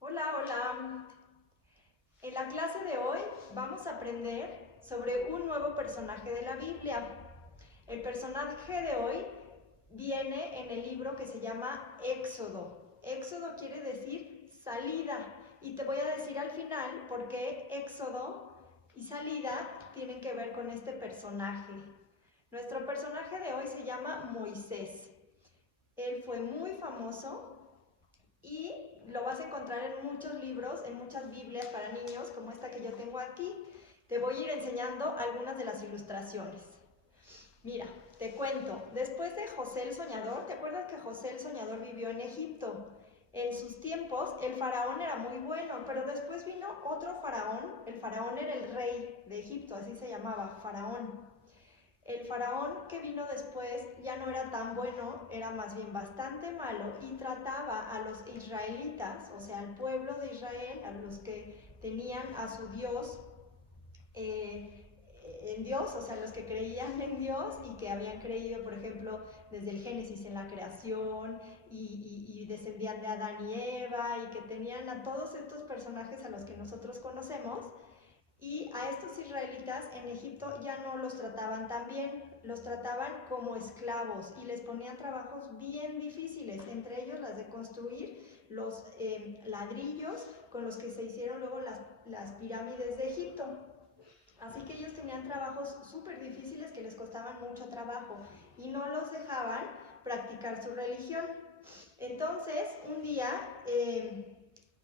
Hola, hola. En la clase de hoy vamos a aprender sobre un nuevo personaje de la Biblia. El personaje de hoy viene en el libro que se llama Éxodo. Éxodo quiere decir salida. Y te voy a decir al final por qué Éxodo y salida tienen que ver con este personaje. Nuestro personaje de hoy se llama Moisés. Él fue muy famoso y lo vas a encontrar en muchos libros, en muchas Biblias para niños, como esta que yo tengo aquí. Te voy a ir enseñando algunas de las ilustraciones. Mira, te cuento, después de José el Soñador, ¿te acuerdas que José el Soñador vivió en Egipto? En sus tiempos el faraón era muy bueno, pero después vino otro faraón. El faraón era el rey de Egipto, así se llamaba, faraón. El faraón que vino después ya no era tan bueno, era más bien bastante malo y trataba a los israelitas, o sea, al pueblo de Israel, a los que tenían a su Dios, en Dios, o sea, los que creían en Dios y que habían creído, por ejemplo, desde el Génesis en la creación y descendían de Adán y Eva y que tenían a todos estos personajes a los que nosotros conocemos. Y a estos israelitas en Egipto ya no los trataban tan bien, los trataban como esclavos y les ponían trabajos bien difíciles, entre ellos las de construir los ladrillos con los que se hicieron luego las pirámides de Egipto. Así que ellos tenían trabajos súper difíciles que les costaban mucho trabajo y no los dejaban practicar su religión. Entonces, un día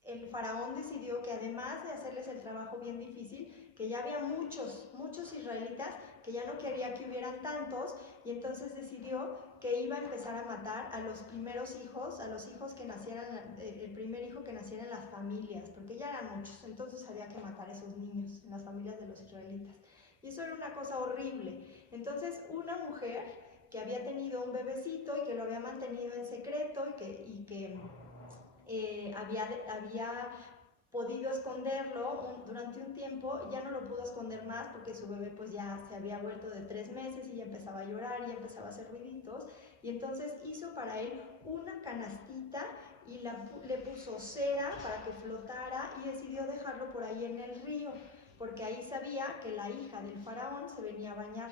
el faraón decidió que además de hacerles el trabajo bien difícil, que ya había muchos israelitas, que ya no quería que hubieran tantos, y entonces decidió que iba a empezar a matar a los primeros hijos, a los hijos que nacieran, el primer hijo que naciera en las familias, porque ya eran muchos, entonces había que matar a esos niños en las familias de los israelitas. Y eso era una cosa horrible. Entonces una mujer que había tenido un bebecito y que lo había mantenido en secreto y que había podido esconderlo durante un tiempo, ya no lo pudo esconder más porque su bebé pues ya se había vuelto de 3 meses y ya empezaba a llorar y ya empezaba a hacer ruiditos, y entonces hizo para él una canastita y le puso cera para que flotara y decidió dejarlo por ahí en el río, porque ahí sabía que la hija del faraón se venía a bañar.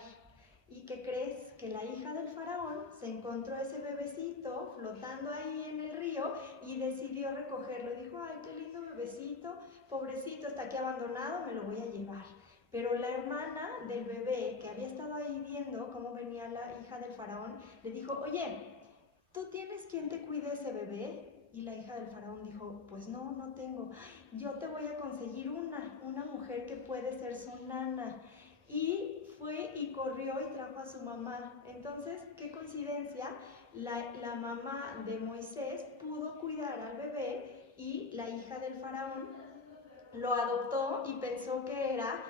¿Y qué crees? Que la hija del faraón se encontró ese bebecito flotando ahí en el río y decidió recogerlo. Dijo, ay, qué lindo bebecito, pobrecito, está aquí abandonado, me lo voy a llevar. Pero la hermana del bebé, que había estado ahí viendo cómo venía la hija del faraón, le dijo, oye, ¿tú tienes quien te cuide ese bebé? Y la hija del faraón dijo, pues no, no tengo. Yo te voy a conseguir una mujer que puede ser su nana. Y fue y corrió y trajo a su mamá. Entonces, qué coincidencia, la mamá de Moisés pudo cuidar al bebé y la hija del faraón lo adoptó y pensó que era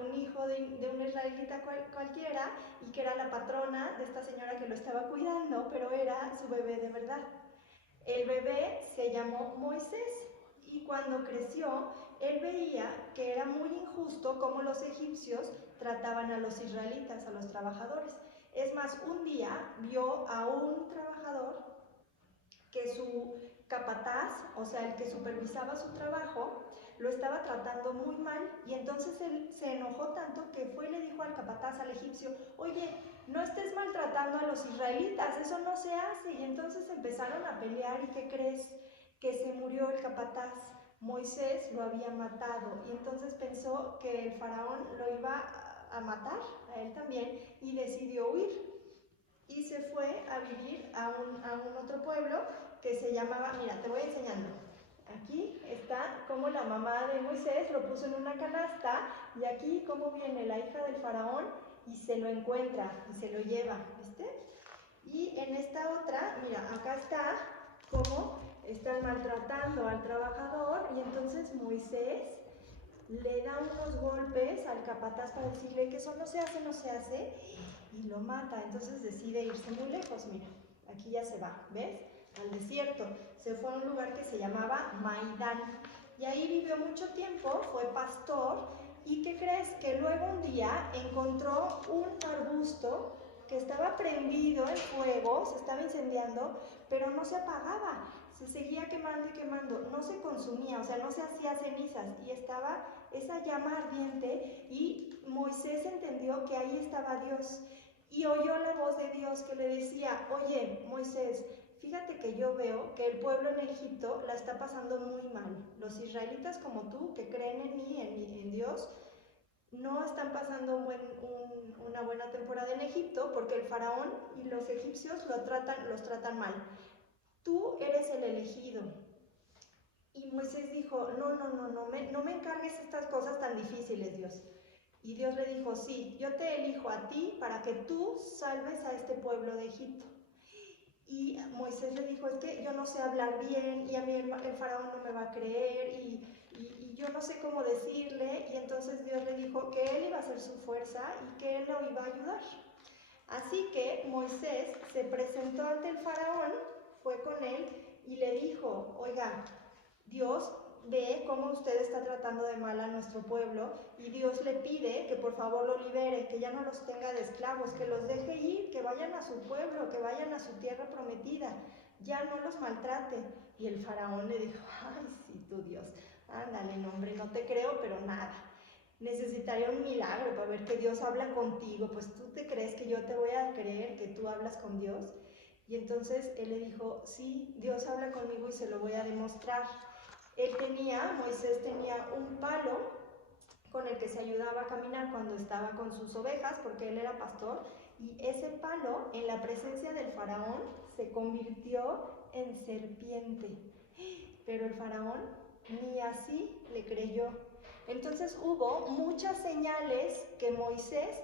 un hijo de una israelita cualquiera y que era la patrona de esta señora que lo estaba cuidando, pero era su bebé de verdad. El bebé se llamó Moisés y cuando creció, él veía que era muy injusto cómo los egipcios trataban a los israelitas, a los trabajadores. Es más, un día vio a un trabajador que su capataz, o sea, el que supervisaba su trabajo, lo estaba tratando muy mal y entonces él se enojó tanto que fue y le dijo al capataz, al egipcio, oye, no estés maltratando a los israelitas, eso no se hace. Y entonces empezaron a pelear y ¿qué crees? Que se murió el capataz. Moisés lo había matado y entonces pensó que el faraón lo iba a matar a él también y decidió huir y se fue a vivir a un otro pueblo que se llamaba, mira, te voy enseñando. Aquí está como la mamá de Moisés lo puso en una canasta y aquí como viene la hija del faraón y se lo encuentra y se lo lleva, ¿viste? Y en esta otra, mira, acá está como están maltratando al trabajador y entonces Moisés le da unos golpes al capataz para decirle que eso no se hace, no se hace, y lo mata. Entonces decide irse muy lejos, mira, aquí ya se va, ¿ves? Al desierto. Se fue a un lugar que se llamaba Maidán. Y ahí vivió mucho tiempo, fue pastor, y ¿qué crees? Que luego un día encontró un arbusto que estaba prendido en fuego, se estaba incendiando, pero no se apagaba. se seguía quemando y quemando, no se consumía, o sea, no se hacía cenizas, y estaba esa llama ardiente, y Moisés entendió que ahí estaba Dios, y oyó la voz de Dios que le decía: oye, Moisés, fíjate que yo veo que el pueblo en Egipto la está pasando muy mal. Los israelitas como tú, que creen en mí, en Dios, no están pasando una buena temporada en Egipto, porque el faraón y los egipcios los tratan mal. Tú eres el elegido. Y Moisés dijo: no me encargues estas cosas tan difíciles, Dios. Y Dios le dijo: sí, yo te elijo a ti para que tú salves a este pueblo de Egipto. Y Moisés le dijo: es que yo no sé hablar bien, y a mí el faraón no me va a creer, y yo no sé cómo decirle. Y entonces Dios le dijo que él iba a ser su fuerza y que él lo iba a ayudar. Así que Moisés se presentó ante el faraón, fue con él y le dijo: oiga, Dios ve cómo usted está tratando de mal a nuestro pueblo, y Dios le pide que por favor lo libere, que ya no los tenga de esclavos, que los deje ir, que vayan a su pueblo, que vayan a su tierra prometida, ya no los maltrate. Y el faraón le dijo: ay, sí, tu Dios, ándale, no, hombre, no te creo, pero nada. Necesitaría un milagro para ver que Dios habla contigo. Pues tú te crees que yo te voy a creer que tú hablas con Dios. Y entonces él le dijo: sí, Dios habla conmigo y se lo voy a demostrar. Moisés tenía un palo con el que se ayudaba a caminar cuando estaba con sus ovejas, porque él era pastor, y ese palo, en la presencia del faraón, se convirtió en serpiente. Pero el faraón ni así le creyó. Entonces hubo muchas señales que Moisés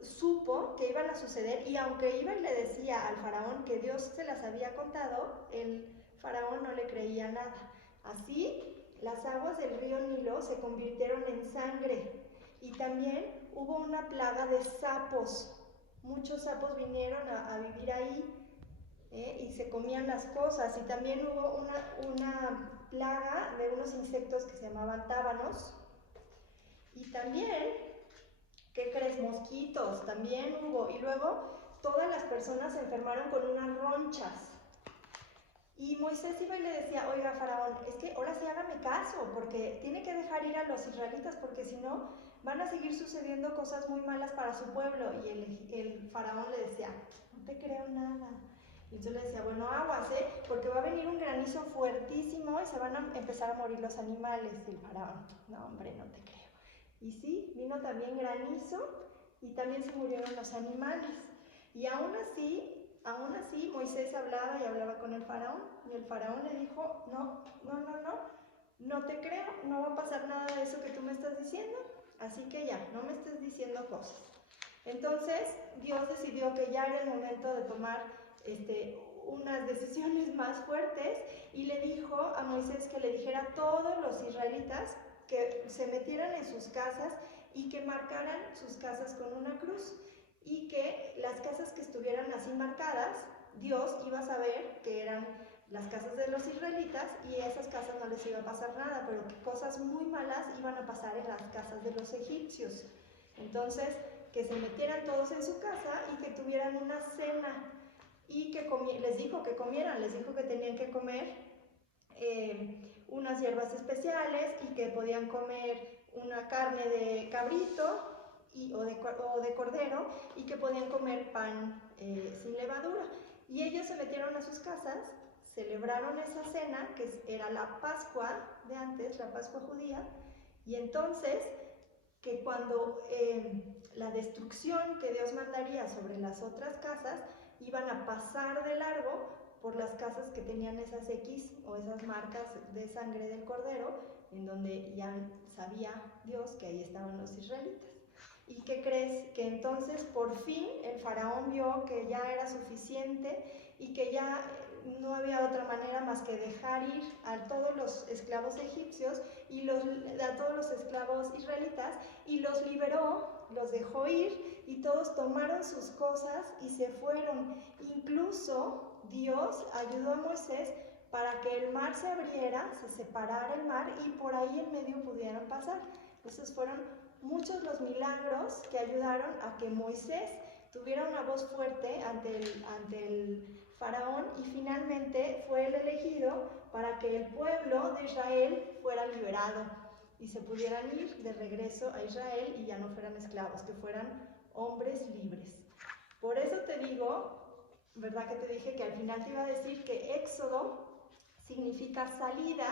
supo que iban a suceder, y aunque iba y le decía al faraón que Dios se las había contado, el faraón no le creía nada. Así, las aguas del río Nilo se convirtieron en sangre, y también hubo una plaga de sapos. Muchos sapos vinieron a vivir ahí, y se comían las cosas, y también hubo una plaga de unos insectos que se llamaban tábanos, y también, ¿qué crees? Mosquitos también hubo, y luego todas las personas se enfermaron con unas ronchas. Y Moisés iba y le decía: oiga, faraón, es que ahora sí hágame caso, porque tiene que dejar ir a los israelitas, porque si no van a seguir sucediendo cosas muy malas para su pueblo. Y el faraón le decía: no te creo nada. Y entonces le decía: bueno, aguas, porque va a venir un granizo fuertísimo y se van a empezar a morir los animales. Y el faraón: no, hombre, no te creo. Y sí, vino también granizo y también se murieron los animales. Y aún así Moisés hablaba y hablaba con el faraón, y el faraón le dijo: no te creo, no va a pasar nada de eso que tú me estás diciendo, así que ya, no me estés diciendo cosas. Entonces Dios decidió que ya era el momento de tomar unas decisiones más fuertes, y le dijo a Moisés que le dijera a todos los israelitas que se metieran en sus casas y que marcaran sus casas con una cruz, y que las casas que estuvieran así marcadas, Dios iba a saber que eran las casas de los israelitas, y a esas casas no les iba a pasar nada, pero que cosas muy malas iban a pasar en las casas de los egipcios. Entonces, que se metieran todos en su casa y que tuvieran una cena, y que les dijo que comieran, les dijo que tenían que comer unas hierbas especiales, y que podían comer una carne de cabrito o de cordero, y que podían comer pan sin levadura. Y ellos se metieron a sus casas, celebraron esa cena, que era la Pascua de antes, la Pascua judía, y entonces, que cuando la destrucción que Dios mandaría sobre las otras casas, iban a pasar de largo por las casas que tenían esas X o esas marcas de sangre del cordero, en donde ya sabía Dios que ahí estaban los israelitas. ¿Y qué crees? Que entonces por fin el faraón vio que ya era suficiente, y que ya no había otra manera más que dejar ir a todos los esclavos egipcios y a todos los esclavos israelitas, y los liberó, los dejó ir, y todos tomaron sus cosas y se fueron. Incluso Dios ayudó a Moisés para que el mar se abriera, se separara el mar, y por ahí en medio pudieran pasar. Esos fueron muchos los milagros que ayudaron a que Moisés tuviera una voz fuerte ante el faraón, y finalmente fue el elegido para que el pueblo de Israel fuera liberado y se pudieran ir de regreso a Israel y ya no fueran esclavos, que fueran hombres libres. Por eso te digo, ¿verdad que te dije que al final te iba a decir que Éxodo significa salida?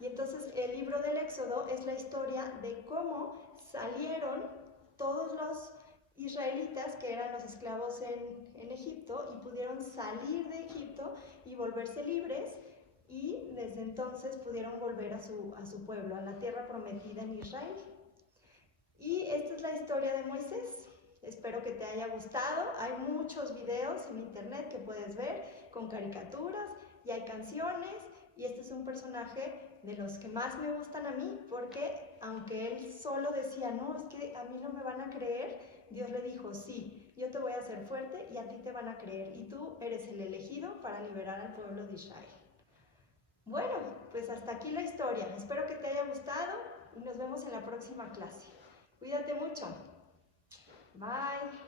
Y entonces el libro del Éxodo es la historia de cómo salieron todos los israelitas que eran los esclavos en Egipto y pudieron salir de Egipto y volverse libres, y desde entonces pudieron volver a su pueblo, a la tierra prometida en Israel. Y esta es la historia de Moisés. Espero que te haya gustado. Hay muchos videos en internet que puedes ver con caricaturas y hay canciones, y este es un personaje de los que más me gustan a mí, porque aunque él solo decía, no, es que a mí no me van a creer, Dios le dijo, sí, yo te voy a hacer fuerte y a ti te van a creer, y tú eres el elegido para liberar al pueblo de Israel. Bueno, pues hasta aquí la historia. Espero que te haya gustado y nos vemos en la próxima clase. Cuídate mucho. Bye.